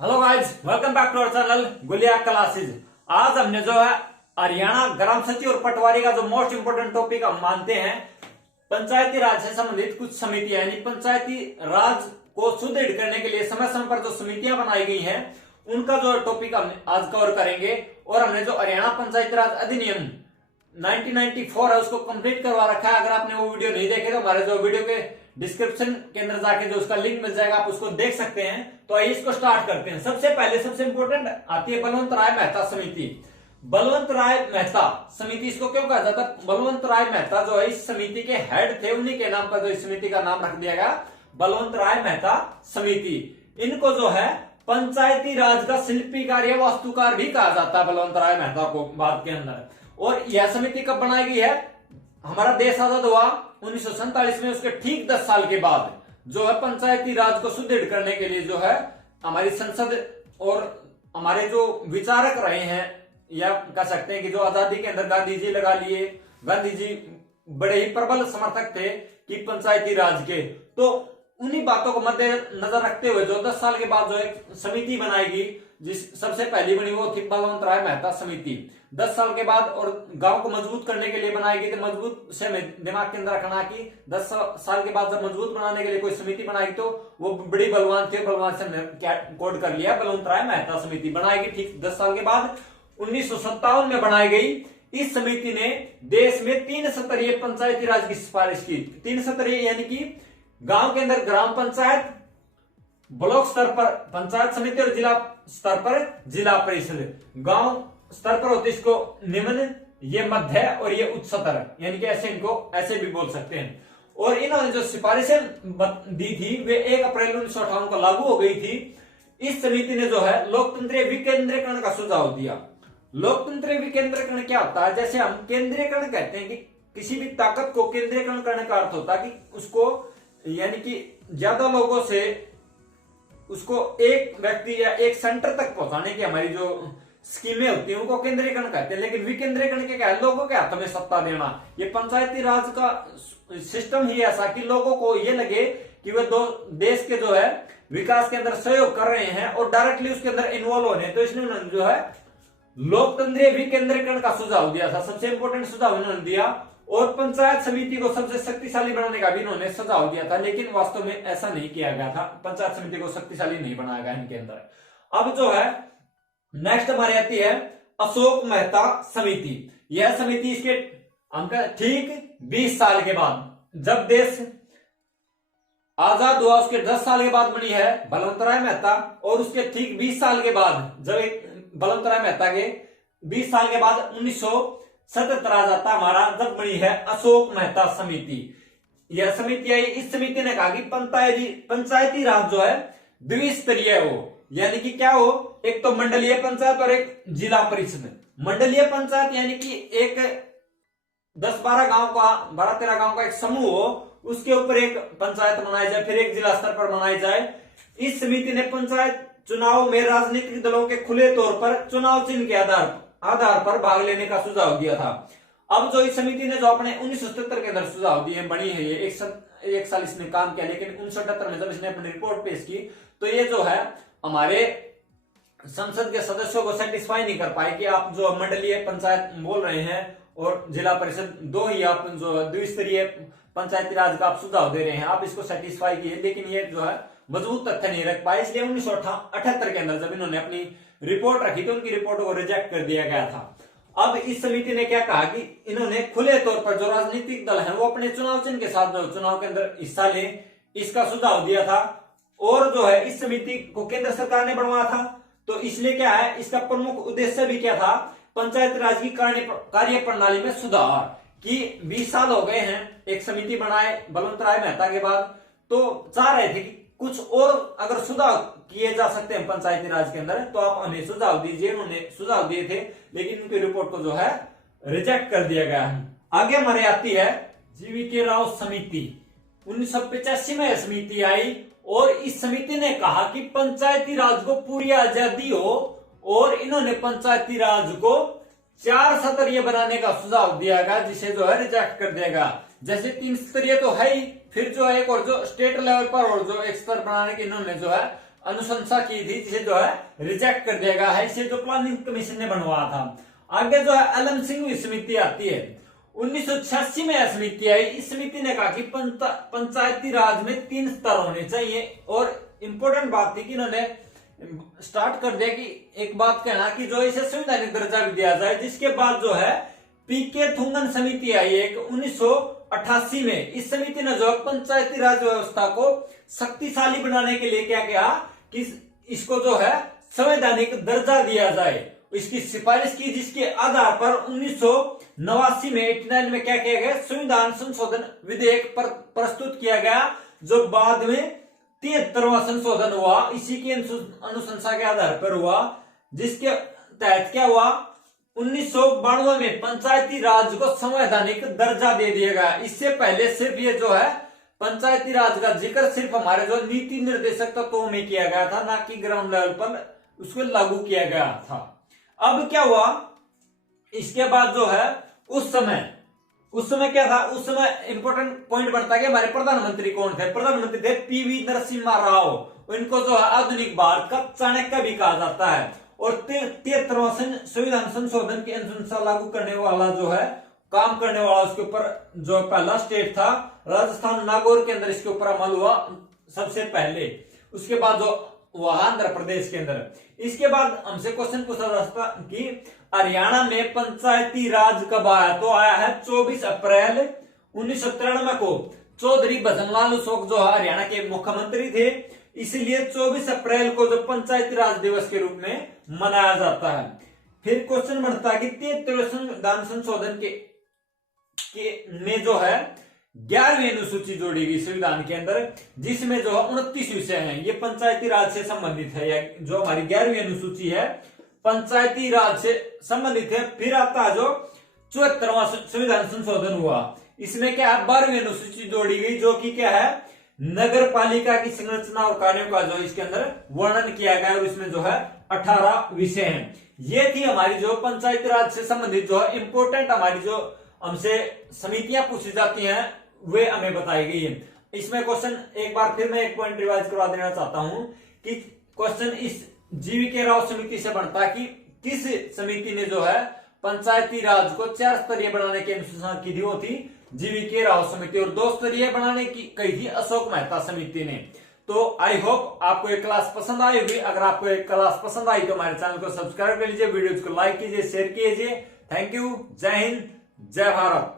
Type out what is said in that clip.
Hello guys, welcome back to our channel Gulia classes. आज हमने जो है हरियाणा ग्राम सचिव और पटवारी का जो मोस्ट इंपोर्टेंट टॉपिक हम मानते हैं, पंचायती राज से संबंधित कुछ समितियां यानी पंचायती राज को सुदृढ़ करने के लिए समय समय पर जो समितियां बनाई गई हैं उनका जो टॉपिक हम आज कवर करेंगे। और हमने जो हरियाणा पंचायती राज अधिनियम 1994 है उसको कंप्लीट करवा रखा है। अगर आपने वो वीडियो नहीं देखे तो हमारे जो वीडियो के डिस्क्रिप्शन के अंदर जाके जो उसका लिंक मिल जाएगा, आप उसको देख सकते हैं। तो आइए इसको स्टार्ट करते हैं। सबसे पहले सबसे इंपोर्टेंट आती है बलवंत राय मेहता समिति। बलवंत राय मेहता समिति इसको क्यों कहा जाता है? बलवंत राय मेहता जो है इस समिति के हेड थे, उन्हीं के नाम पर जो इस समिति का नाम रख दिया गया बलवंत राय मेहता समिति। इनको जो है पंचायती राज का शिल्पीकार या वास्तुकार भी कहा जाता है बलवंत राय मेहता को बाद के अंदर। और यह समिति कब बनाई गई है? हमारा देश आजाद हुआ 1947 में, उसके ठीक 10 साल के बाद जो है पंचायती राज को सुदृढ़ करने के लिए जो है हमारी संसद और हमारे जो विचारक रहे हैं, या कह सकते हैं कि जो आजादी के अंदर गांधी जी लगा लिए, गांधी जी बड़े ही प्रबल समर्थक थे कि पंचायती राज के। तो उन्हीं बातों को मद्देनजर रखते हुए जो 10 साल के बाद जो एक समिति बनाएगी, जिस सबसे पहली बनी वो थी बलवंत राय मेहता समिति। 10 साल के बाद और गांव को मजबूत करने के लिए बनाई गई। तो मजबूत से दिमाग के अंदर रखना कि 10 साल के बाद जब मजबूत बनाने के लिए कोई समिति बनाएगी तो वो बड़ी बलवान थी। बलवान से क्या कोड कर लिया, बलवंत राय मेहता समिति बनाएगी ठीक 10 साल के बाद। 1957 में बनाई गई इस समिति ने देश में 3 स्तरीय पंचायती राज की सिफारिश की। 3 स्तरीय यानी कि गांव के अंदर ग्राम पंचायत, ब्लॉक स्तर पर पंचायत समिति और जिला स्तर पर जिला परिषद। गांव स्तर पर होती इसको निम्न, ये मध्य और ये उच्च स्तर, यानी कि ऐसे इनको ऐसे भी बोल सकते हैं। और इन्होंने जो सिफारिशें दी थी वे 1 अप्रैल 1958 को लागू हो गई थी। इस समिति ने जो है लोकतंत्रीय विकेंद्रीकरण का सुझाव दिया। लोकतंत्रीय विकेंद्रीकरण क्या होता है? जैसे हम केंद्रीकरण कहते हैं कि किसी भी ताकत को केंद्रीकरण करने का अर्थ होता है कि उसको यानी कि ज्यादा लोगों से उसको एक व्यक्ति या एक सेंटर तक पहुंचाने की हमारी जो स्कीमें होती हैं उनको केंद्रीकरण कहते हैं। लेकिन विकेंद्रीकरण के क्या है? लोगों के हाथ में सत्ता देना। ये पंचायती राज का सिस्टम ही ऐसा कि लोगों को ये लगे कि वे देश के जो है विकास के अंदर सहयोग कर रहे हैं और डायरेक्टली उसके अंदर इन्वॉल्व हो रहे हैं। तो इसलिए उन्होंने जो है लोकतंत्रीय विकेंद्रीकरण का सुझाव दिया था। सबसे इंपोर्टेंट सुझाव इन्होंने दिया। और पंचायत समिति को सबसे शक्तिशाली बनाने का भी इन्होंने सुझाव दिया था, लेकिन वास्तव में ऐसा नहीं किया गया था। पंचायत समिति को शक्तिशाली नहीं बनाया गया इनके अंदर। अब जो है नेक्स्ट हमारी आती है अशोक मेहता समिति। यह समिति इसके हमका ठीक 20 साल के बाद, जब देश आजाद हुआ उसके 10 साल के बाद बनी है बलवंत राय मेहता। और उसके ठीक 20 साल के बाद जब एक बलवंत राय मेहता के 20 साल के बाद 1977 आ जाता हमारा, जब बनी है अशोक मेहता समिति। यह समिति आई। इस समिति ने कहा कि पंचायती राज जो है द्विस्तरीय हो, यानी कि क्या हो? एक तो मंडलीय पंचायत और एक जिला परिषद। मंडलीय पंचायत यानी कि एक 10-12 गांव का 12-13 गांव का एक समूह हो, उसके ऊपर एक पंचायत बनाई जाए, फिर एक जिला स्तर पर बनाई जाए। इस समिति ने पंचायत चुनाव में राजनीतिक दलों के खुले तौर पर चुनाव चिन्ह के आधार पर भाग लेने का सुझाव दिया था। अब जो इस समिति ने जो अपने 1977 के अंदर सुझाव दिए बनी है, ये एक साल इसने काम किया, लेकिन 1977 में जब इसने अपनी रिपोर्ट पेश की तो ये जो है हमारे संसद के सदस्यों को सेटिस्फाई नहीं कर पाए कि आप जो मंडलीय पंचायत बोल रहे हैं और जिला परिषद दो ही आप जो द्विस्तरीय पंचायती राज का आप सुझाव दे रहे हैं, आप इसको सेटिस्फाई किए, लेकिन ये जो है मजबूत तथ्य नहीं रख पाए। इसलिए 1978 के अंदर जब इन्होंने अपनी रिपोर्ट रखी तो उनकी रिपोर्ट को रिजेक्ट कर दिया गया था। अब इस समिति ने क्या कहा कि इन्होंने खुले तौर पर जो राजनीतिक दल हैं वो अपने चुनाव चिन्ह के साथ जो चुनाव के अंदर हिस्सा ले, इसका सुझाव दिया था। और जो है इस समिति को केंद्र सरकार ने बनवाया था। तो इसलिए क्या है, इसका प्रमुख उद्देश्य भी क्या था? पंचायत राज की कार्य प्रणाली में सुधार। कि 20 साल हो गए हैं एक समिति बनाए बलवंत राय मेहता के बाद, तो चाह रहे थे कि कुछ और अगर सुधार किए जा सकते हैं पंचायती राज के अंदर तो आप उन्हें सुझाव दीजिए। उन्होंने सुझाव दिए थे, लेकिन उनकी रिपोर्ट को जो है रिजेक्ट कर दिया गया है। आगे हमारे आती है जीवीके राव समिति। 1985 में समिति आई और इस समिति ने कहा कि पंचायती राज को पूरी आजादी हो, और इन्होंने पंचायती राज को 4 स्तरीय बनाने का सुझाव दिया गया, जिसे जो है रिजेक्ट कर देगा। जैसे 3 स्तरीय तो है ही, फिर जो है एक और जो स्टेट लेवल पर और जो एक स्तर बनाने की इन्होंने जो है अनुशंसा की थी, जिसे जो है रिजेक्ट कर दिया गया है। इसे जो प्लानिंग कमीशन ने बनवाया था। आगे जो है एलएम सिंह समिति आती है। 1986 में यह समिति आई। इस समिति ने कहा कि पंचायती राज में 3 स्तर होने चाहिए। और इंपॉर्टेंट बात थी कि इन्होंने स्टार्ट कर दिया कि एक बात कहना कि जो इसे संवैधानिक दर्जा भी दिया जाए। जिसके बाद जो है पीके थुंगन समिति आई एक 1988 में। इस समिति ने जो पंचायती राज व्यवस्था को शक्तिशाली बनाने के लिए क्या किया कि इसको जो है संवैधानिक दर्जा दिया जाए, इसकी सिफारिश की। जिसके आधार पर 1989 में 89 में क्या किया गया, संविधान संशोधन विधेयक प्रस्तुत किया गया, जो बाद में 73वां संशोधन हुआ। इसी की अनुशंसा के आधार पर हुआ, जिसके तहत क्या हुआ, 1992 में पंचायती राज को संवैधानिक दर्जा दे दिया गया। इससे पहले सिर्फ ये जो है पंचायती राज का जिक्र सिर्फ हमारे जो नीति निर्देशक तत्वों में किया गया था, ना कि ग्राउंड लेवल पर उसको लागू किया गया था। अब क्या हुआ, इसके बाद जो है उस समय क्या था, उस समय इंपॉर्टेंट पॉइंट बनता है कि हमारे प्रधानमंत्री कौन थे। प्रधानमंत्री थे पीवी नरसिम्हा राव। इनको जो है आधुनिक भारत का चाणक्य भी कहा जाता है। और 73वां संविधान संशोधन की अनुशंसा लागू करने वाला जो है काम करने वाला, उसके ऊपर जो पहला स्टेट था राजस्थान, नागौर के अंदर इसके ऊपर अमल हुआ सबसे पहले। उसके बाद जो वहां आंध्र प्रदेश के अंदर। इसके बाद हमसे क्वेश्चन पूछा जाता कि हरियाणा में पंचायती राज कब आया, तो आया है 24 अप्रैल 1993 को। चौधरी भजनलाल अशोक जो हरियाणा के मुख्यमंत्री थे, इसलिए 24 अप्रैल को जो पंचायती राज दिवस के रूप में मनाया जाता है। फिर क्वेश्चन बनता है कि 73वें संविधान संशोधन के में जो है 11वीं अनुसूची जोड़ी गई संविधान के अंदर, जिसमें जो है 29 विषय हैं, ये पंचायती राज से संबंधित है। जो हमारी 11वीं अनुसूची है पंचायती राज से संबंधित है। फिर आता है जो 74वां संविधान संशोधन हुआ, इसमें क्या है 12वीं अनुसूची जोड़ी गई, जो कि क्या है नगर पालिका की संरचना और कार्यों का जो इसके अंदर वर्णन किया गया। और इसमें जो है 18 विषय हैं। ये थी हमारी जो पंचायती राज से संबंधित जो है इंपोर्टेंट हमारी जो हमसे समितियां पूछी जाती हैं, वे हमें बताई गई है। इसमें क्वेश्चन एक बार फिर मैं एक पॉइंट रिवाइज करवा देना चाहता हूं कि क्वेश्चन इस जीवीके राव समिति से बनता है कि किस समिति ने जो है पंचायती राज को 4 स्तरीय बनाने की अनुशंसा की थी, वो थी जीवीके राव समिति। और 2 स्तरीय बनाने की कही थी अशोक मेहता समिति ने। तो आई होप आपको ये क्लास पसंद आई होगी। अगर आपको ये क्लास पसंद आई तो हमारे चैनल को सब्सक्राइब कर लीजिए, वीडियोज को लाइक कीजिए, शेयर कीजिए। Thank you. जय हिंद, जय भारत।